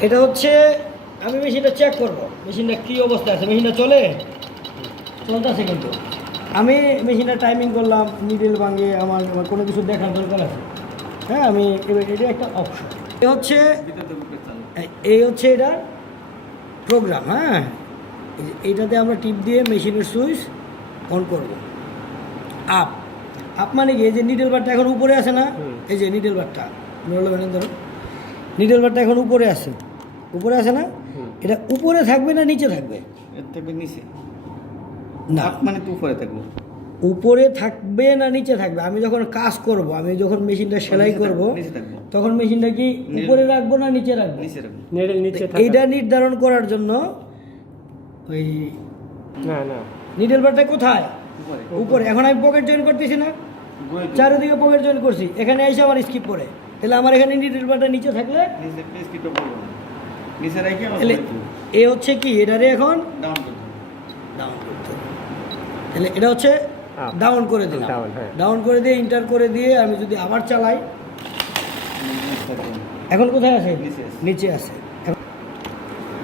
এটা হচ্ছে আমি মেশিনটা চেক করব। মেশিনটা কী অবস্থা আছে? মেশিনটা চলে? চলতেছে কিন্তু। আমি মেশিনটা টাইমিং করলাম নিডেল ভাঙে আমার আমার কোনো কিছু দেখার দরকার আছে? হ্যাঁ আমি এবার এটা একটা অপশন এ হচ্ছে এই- হচ্ছে এটা প্রোগ্রাম হ্যাঁ? এইটাতে আমরা টিপ দিয়ে মেশিনের সুইচ অন করব। আপ আপ মানে কি? এই যে নিডেল বারটা এখন উপরে আছে না? এই যে নিডেল বারটা ধরো নিডেল বারটা এখন উপরে আছে। উপরে আছে না? এটা উপরে থাকবে না নিচে থাকবে? নিচে। না। মানে উপরে থাকব। উপরে থাকবে না নিচে থাকবে? আমি যখন কাজ করব আমি যখন মেশিনটা সেলাই করব তখন মেশিনটা কি উপরে রাখব না নিচে রাখব? নিচে রাখব। নেড়ে নিচে তো থাকা। এইটা নির্ধারণ করার জন্য ওই না না। নিডেল বারটা কোথায়? উপরে। উপরে। এখন আমি পকেট জয়েন করতেছি না? চারিদিকে পকেট জয়েন করছি। এখানে এসে আমার স্কিপ পড়ে তাহলে আমার এখানে নিডেল বারটা নিচে থাকলে নিচে রেখে তাহলে এ হচ্ছে কি? এটারে এখন ডাউন করতে ডাউন করতে তাহলে এটা হচ্ছে ডাউন করে দিলাম। Down, হ্যাঁ। ডাউন করে দিয়ে ইন্টার করে দিয়ে আমি যদি আবার চালাই এখন কোথায় আছে? নিচে আছে। নিচে আছে।